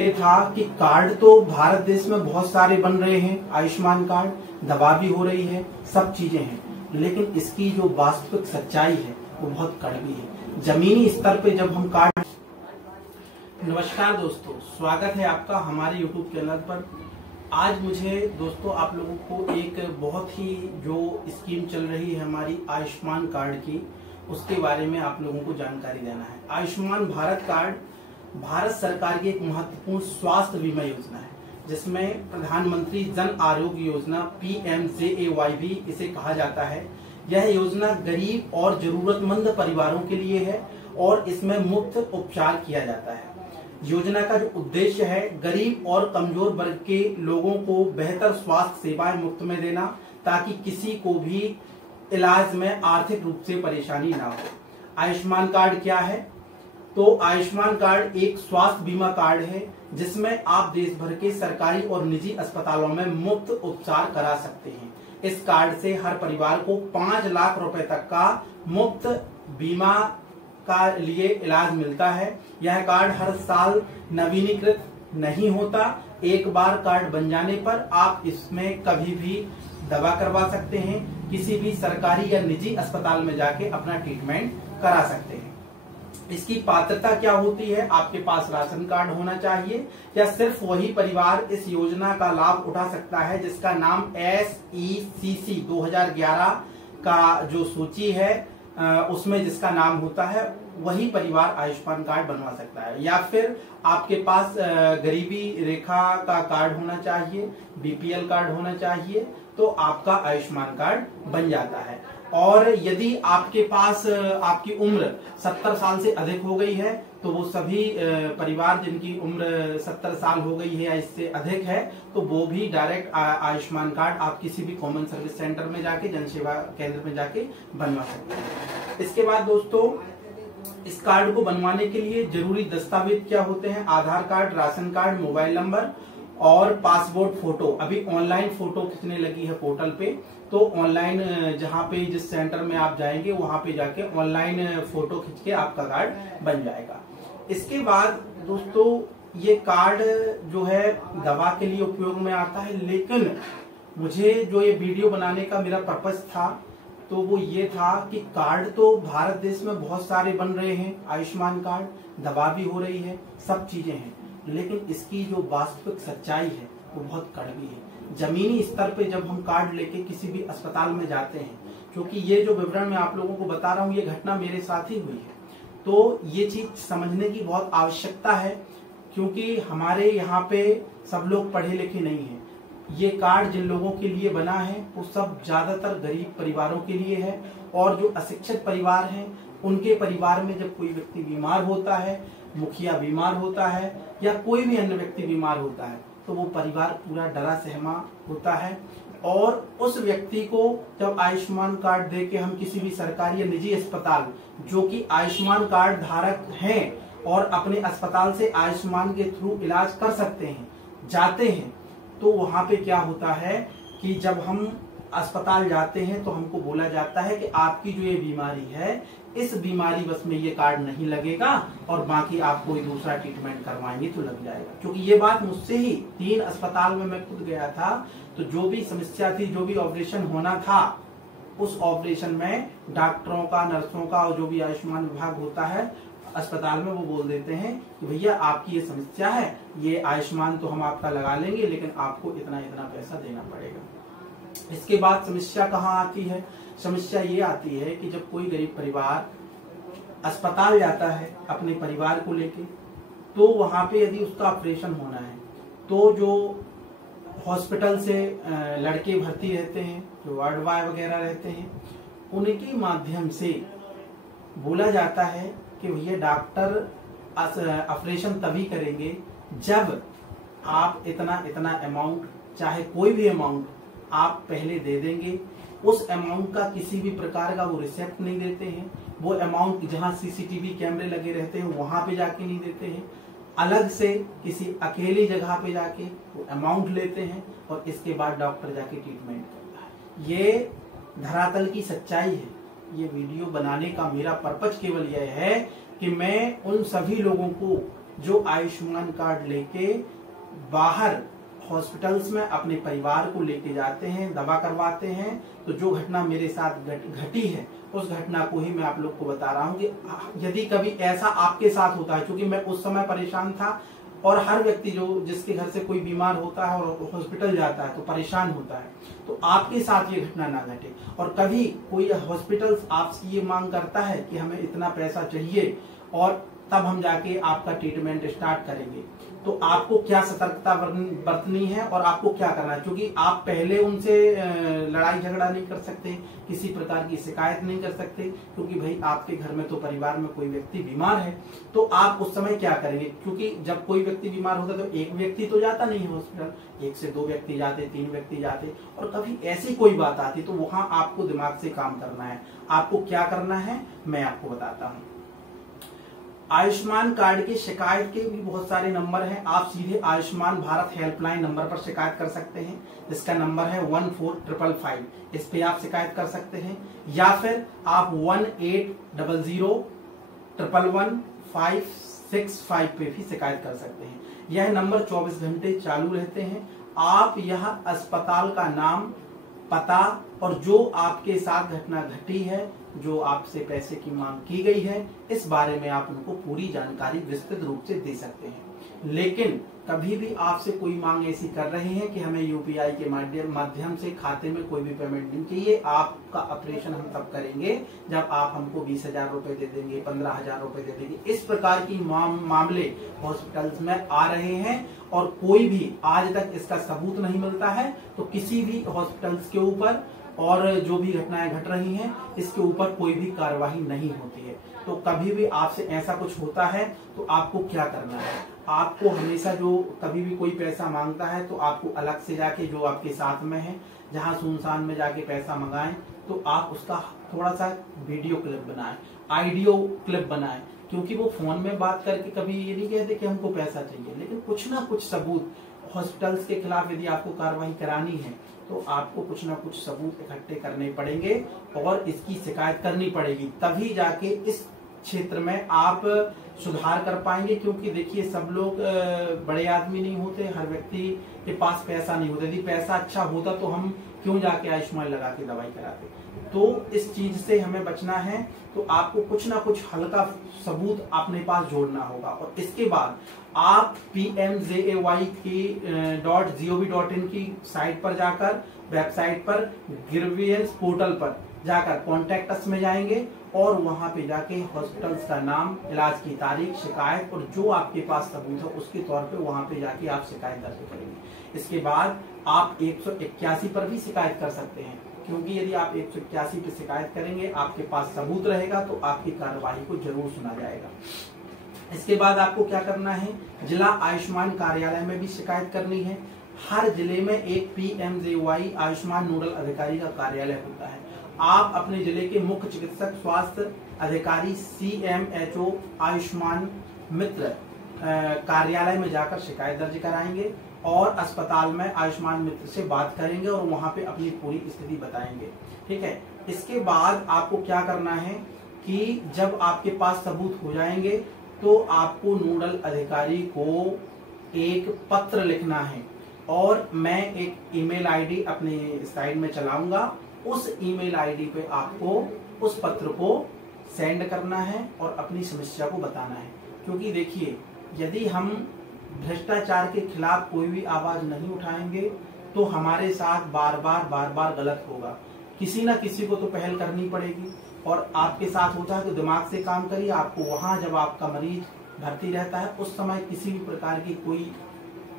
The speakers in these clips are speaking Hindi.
ये था कि कार्ड तो भारत देश में बहुत सारे बन रहे हैं, आयुष्मान कार्ड, दवा भी हो रही है, सब चीजें हैं, लेकिन इसकी जो वास्तविक सच्चाई है वो बहुत कड़वी है। जमीनी स्तर पे जब हम कार्ड। नमस्कार दोस्तों, स्वागत है आपका हमारे YouTube चैनल पर। आज मुझे दोस्तों आप लोगों को एक बहुत ही जो स्कीम चल रही है हमारी आयुष्मान कार्ड की, उसके बारे में आप लोगों को जानकारी देना है। आयुष्मान भारत कार्ड भारत सरकार की एक महत्वपूर्ण स्वास्थ्य बीमा योजना है, जिसमें प्रधानमंत्री जन आरोग्य योजना PMJAY भी इसे कहा जाता है। यह योजना गरीब और जरूरतमंद परिवारों के लिए है और इसमें मुफ्त उपचार किया जाता है। योजना का जो उद्देश्य है, गरीब और कमजोर वर्ग के लोगों को बेहतर स्वास्थ्य सेवाएं मुफ्त में देना, ताकि किसी को भी इलाज में आर्थिक रूप से परेशानी ना हो। आयुष्मान कार्ड क्या है? तो आयुष्मान कार्ड एक स्वास्थ्य बीमा कार्ड है, जिसमें आप देश भर के सरकारी और निजी अस्पतालों में मुफ्त उपचार करा सकते हैं। इस कार्ड से हर परिवार को 5 लाख रुपए तक का मुफ्त बीमा का लिए इलाज मिलता है। यह कार्ड हर साल नवीनीकृत नहीं होता। एक बार कार्ड बन जाने पर आप इसमें कभी भी दवा करवा सकते हैं, किसी भी सरकारी या निजी अस्पताल में जाके अपना ट्रीटमेंट करा सकते हैं। इसकी पात्रता क्या होती है? आपके पास राशन कार्ड होना चाहिए, या सिर्फ वही परिवार इस योजना का लाभ उठा सकता है जिसका नाम SECC 2011 का जो सूची है उसमें जिसका नाम होता है, वही परिवार आयुष्मान कार्ड बनवा सकता है। या फिर आपके पास गरीबी रेखा का कार्ड होना चाहिए, BPL कार्ड होना चाहिए, तो आपका आयुष्मान कार्ड बन जाता है। और यदि आपके पास आपकी उम्र 70 साल से अधिक हो गई है, तो वो सभी परिवार जिनकी उम्र 70 साल हो गई है या इससे अधिक है, तो वो भी डायरेक्ट आयुष्मान कार्ड आप किसी भी कॉमन सर्विस सेंटर में जाके, जन सेवा केंद्र में जाके बनवा सकते हैं। इसके बाद दोस्तों, इस कार्ड को बनवाने के लिए जरूरी दस्तावेज क्या होते हैं? Aadhaar card, ration card, mobile number और पासपोर्ट फोटो। अभी ऑनलाइन फोटो खींचने लगी है पोर्टल पे, तो ऑनलाइन जहाँ पे जिस सेंटर में आप जाएंगे वहां पे जाके ऑनलाइन फोटो खींच के आपका कार्ड बन जाएगा। इसके बाद दोस्तों, ये कार्ड जो है दवा के लिए उपयोग में आता है, लेकिन मुझे जो ये वीडियो बनाने का मेरा पर्पस था, तो वो ये था कि कार्ड तो भारत देश में बहुत सारे बन रहे हैं, आयुष्मान कार्ड, दवा भी हो रही है, सब चीजें हैं, लेकिन इसकी जो वास्तविक सच्चाई है वो बहुत कड़वी है। जमीनी स्तर पे जब हम कार्ड लेके किसी भी अस्पताल में जाते हैं, क्योंकि ये जो विवरण मैं आप लोगों को बता रहा हूँ, ये घटना मेरे साथ ही हुई है, तो ये चीज समझने की बहुत आवश्यकता है, क्योंकि हमारे यहाँ पे सब लोग पढ़े लिखे नहीं हैं। ये कार्ड जिन लोगों के लिए बना है वो सब ज्यादातर गरीब परिवारों के लिए है, और जो अशिक्षित परिवार हैं उनके परिवार में जब कोई व्यक्ति बीमार होता है, मुखिया बीमार होता है या कोई भी अन्य व्यक्ति बीमार होता है, तो वो परिवार पूरा डरा सहमा होता है। और उस व्यक्ति को जब आयुष्मान कार्ड दे के हम किसी भी सरकारी या निजी अस्पताल जो कि आयुष्मान कार्ड धारक हैं और अपने अस्पताल से आयुष्मान के थ्रू इलाज कर सकते हैं, जाते हैं, तो वहां पे क्या होता है कि जब हम अस्पताल जाते हैं तो हमको बोला जाता है कि आपकी जो ये बीमारी है, इस बीमारी बस में ये कार्ड नहीं लगेगा और बाकी आप कोई दूसरा ट्रीटमेंट करवाएंगे तो लग जाएगा। क्योंकि ये बात मुझसे ही 3 अस्पताल में मैं खुद गया था, तो जो भी समस्या थी, जो भी ऑपरेशन होना था, उस ऑपरेशन में डॉक्टरों का, नर्सों का और जो भी आयुष्मान विभाग होता है अस्पताल में, वो बोल देते हैं कि भैया आपकी ये समस्या है, ये आयुष्मान तो हम आपका लगा लेंगे, लेकिन आपको इतना इतना पैसा देना पड़ेगा। इसके बाद समस्या कहाँ आती है? समस्या ये आती है कि जब कोई गरीब परिवार अस्पताल जाता है अपने परिवार को लेके, तो वहां पे यदि उसका ऑपरेशन होना है, तो जो हॉस्पिटल से लड़के भर्ती रहते हैं, जो वार्ड बॉय वगैरह रहते हैं, उनके माध्यम से बोला जाता है कि भैया डॉक्टर ऑपरेशन तभी करेंगे जब आप इतना इतना अमाउंट, चाहे कोई भी अमाउंट आप पहले दे देंगे। उस अमाउंट का किसी भी प्रकार का वो रिसिप्ट नहीं देते हैं। वो अमाउंट जहां CCTV कैमरे लगे रहते हैं वहां पे जाके नहीं देते हैं, अलग से किसी अकेली जगह पे जाके वो अमाउंट लेते हैं और इसके बाद डॉक्टर जाके ट्रीटमेंट करता है। ये धरातल की सच्चाई है। ये वीडियो बनाने का मेरा पर्पज केवल यह है कि मैं उन सभी लोगों को जो आयुष्मान कार्ड लेके बाहर हॉस्पिटल्स में अपने परिवार को लेके जाते हैं, दवा करवाते हैं। तो जो घटना मेरे साथ घटी है उस घटना को ही मैं आप लोग को बता रहा हूँ कि यदि कभी ऐसा आपके साथ होता है, क्योंकि मैं उस समय परेशान था और हर व्यक्ति जो जिसके घर से कोई बीमार होता है और हॉस्पिटल जाता है तो परेशान होता है, तो आपके साथ ये घटना ना घटे। और कभी कोई हॉस्पिटल आपसे ये मांग करता है कि हमें इतना पैसा चाहिए और तब हम जाके आपका ट्रीटमेंट स्टार्ट करेंगे, तो आपको क्या सतर्कता बरतनी है और आपको क्या करना है। क्योंकि आप पहले उनसे लड़ाई झगड़ा नहीं कर सकते, किसी प्रकार की शिकायत नहीं कर सकते, क्योंकि भाई आपके घर में तो परिवार में कोई व्यक्ति बीमार है। तो आप उस समय क्या करेंगे, क्योंकि जब कोई व्यक्ति बीमार होता है तो एक व्यक्ति तो जाता नहीं है हॉस्पिटल, 1 से 2 व्यक्ति जाते, 3 व्यक्ति जाते, और कभी ऐसी कोई बात आती तो वहां आपको दिमाग से काम करना है। आपको क्या करना है मैं आपको बताता हूँ। आयुष्मान कार्ड की शिकायत के भी बहुत सारे नंबर हैं। आप सीधे आयुष्मान भारत हेल्पलाइन नंबर पर शिकायत कर सकते हैं, इसका नंबर है 14555, इस पे आप शिकायत कर सकते हैं। या फिर आप 1800111565 पे भी शिकायत कर सकते हैं। यह नंबर 24 घंटे चालू रहते हैं। आप यह अस्पताल का नाम, पता और जो आपके साथ घटना घटी है, जो आपसे पैसे की मांग की गई है, इस बारे में आप उनको पूरी जानकारी विस्तृत रूप से दे सकते हैं। लेकिन कभी भी आपसे कोई मांग ऐसी कर रहे हैं कि हमें यूपीआई के माध्यम से खाते में कोई भी पेमेंट नहीं चाहिए, आपका ऑपरेशन हम तब करेंगे जब आप हमको 20,000 रुपए दे देंगे, 15,000 रुपए दे देंगे, इस प्रकार की मामले हॉस्पिटल्स में आ रहे हैं और कोई भी आज तक इसका सबूत नहीं मिलता है। तो किसी भी हॉस्पिटल्स के ऊपर और जो भी घटनाएं घट रही हैं इसके ऊपर कोई भी कार्रवाई नहीं होती है। तो कभी भी आपसे ऐसा कुछ होता है तो आपको क्या करना है, आपको हमेशा जो कभी भी कोई पैसा मांगता है तो आपको अलग से जाके जो आपके साथ में है, जहां सुनसान में जाके पैसा मंगाएं, तो आप उसका थोड़ा सा वीडियो क्लिप बनाएं, ऑडियो क्लिप बनाएं। क्योंकि वो फोन में बात करके कभी ये नहीं कहते कि हमको पैसा चाहिए, लेकिन कुछ ना कुछ सबूत हॉस्पिटल्स के खिलाफ यदि आपको कार्रवाई करानी है तो आपको कुछ ना कुछ सबूत इकट्ठे करने पड़ेंगे और इसकी शिकायत करनी पड़ेगी, तभी जाके इस क्षेत्र में आप सुधार कर पाएंगे। क्योंकि देखिए सब लोग बड़े आदमी नहीं होते, हर व्यक्ति के पास पैसा नहीं होता। यदि पैसा अच्छा होता तो हम क्यों जाके आयुष्मान लगा के दवाई कराते। तो इस चीज से हमें बचना है, तो आपको कुछ ना कुछ हल्का सबूत अपने पास जोड़ना होगा। और इसके बाद आप PMJAY.gov.in की साइट पर जाकर, वेबसाइट पर ग्रीवियंस पोर्टल पर जाकर कॉन्टेक्ट अस में जाएंगे और वहां पे जाके हॉस्पिटल्स का नाम, इलाज की तारीख, शिकायत और जो आपके पास सबूत है उसके तौर पे वहां पे जाके आप शिकायत दर्ज करेंगे। इसके बाद आप 181 पर भी शिकायत कर सकते हैं, क्योंकि यदि आप 181 पे शिकायत करेंगे, आपके पास सबूत रहेगा तो आपकी कार्रवाई को जरूर सुना जाएगा। इसके बाद आपको क्या करना है, जिला आयुष्मान कार्यालय में भी शिकायत करनी है। हर जिले में एक PMJAY आयुष्मान नोडल अधिकारी का कार्यालय होता है। आप अपने जिले के मुख्य चिकित्सक स्वास्थ्य अधिकारी CMHO आयुष्मान मित्र कार्यालय में जाकर शिकायत दर्ज कराएंगे और अस्पताल में आयुष्मान मित्र से बात करेंगे और वहां पे अपनी पूरी स्थिति बताएंगे। ठीक है। इसके बाद आपको क्या करना है कि जब आपके पास सबूत हो जाएंगे तो आपको नोडल अधिकारी को एक पत्र लिखना है और मैं एक ईमेल आईडी अपने साइट में चलाऊंगा। उस ईमेल आईडी पे आपको उस पत्र को सेंड करना है और अपनी समस्या को बताना है। क्योंकि देखिए, यदि हम भ्रष्टाचार के खिलाफ कोई भी आवाज नहीं उठाएंगे तो हमारे साथ बार बार गलत होगा। किसी ना किसी को तो पहल करनी पड़ेगी और आपके साथ होता है तो दिमाग से काम करिए। आपको वहां जब आपका मरीज भर्ती रहता है उस समय किसी भी प्रकार की कोई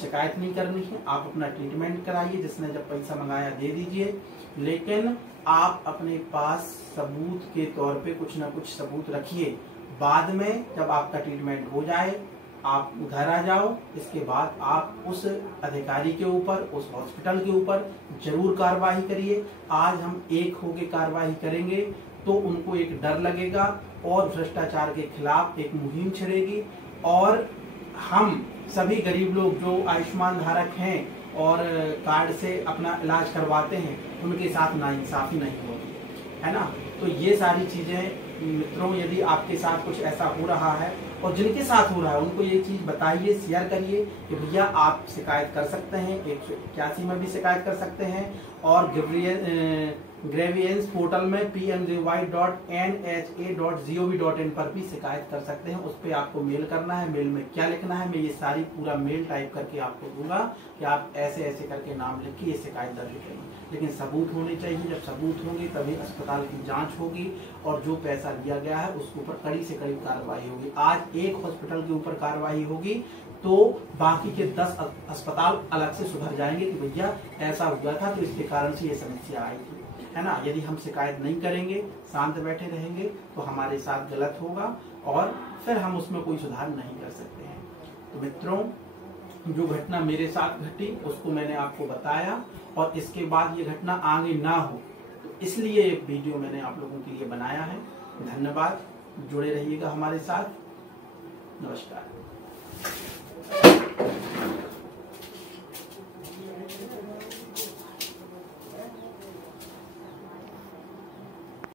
शिकायत नहीं करनी है। आप अपना ट्रीटमेंट कराइए, जिसने जब पैसा मंगाया दे दीजिए, लेकिन आप अपने पास सबूत के तौर पे कुछ ना कुछ सबूत रखिए। बाद में जब आपका ट्रीटमेंट हो जाए आप घर आ जाओ, इसके बाद आप उस अधिकारी के ऊपर, उस हॉस्पिटल के ऊपर जरूर कार्रवाई करिए। आज हम एक होके कार्रवाई करेंगे तो उनको एक डर लगेगा और भ्रष्टाचार के खिलाफ एक मुहिम छिड़ेगी और हम सभी गरीब लोग जो आयुष्मान धारक हैं और कार्ड से अपना इलाज करवाते हैं उनके साथ नाइंसाफी नहीं होगी, है ना। तो ये सारी चीजें मित्रों, यदि आपके साथ कुछ ऐसा हो रहा है और जिनके साथ हो रहा है उनको ये चीज बताइए, शेयर करिए कि भैया आप शिकायत कर सकते हैं, 181 में भी शिकायत कर सकते हैं, और ग्रेवियंस पोर्टल में pmgy.nha.gov.in पर भी शिकायत कर सकते हैं। उस पर आपको मेल करना है, मेल में क्या लिखना है मैं ये सारी पूरा मेल टाइप करके आपको दूंगा कि आप ऐसे ऐसे करके नाम लिख के ये शिकायत दर्ज करेंगे। लेकिन सबूत होने चाहिए, जब सबूत होंगे तभी अस्पताल की जांच होगी और जो पैसा लिया गया है उसके ऊपर कड़ी से कड़ी कार्रवाई होगी। आज एक हॉस्पिटल के ऊपर कार्रवाई होगी तो बाकी के 10 अस्पताल अलग से सुधर जाएंगे कि भैया ऐसा हुआ था तो इसके कारण से ये समस्या आई थी, है ना। यदि हम शिकायत नहीं करेंगे, शांत बैठे रहेंगे तो हमारे साथ गलत होगा और फिर हम उसमें कोई सुधार नहीं कर सकते हैं। तो मित्रों, जो घटना मेरे साथ घटी उसको मैंने आपको बताया और इसके बाद ये घटना आगे ना हो तो इसलिए एक वीडियो मैंने आप लोगों के लिए बनाया है। धन्यवाद, जुड़े रहिएगा हमारे साथ। नमस्कार।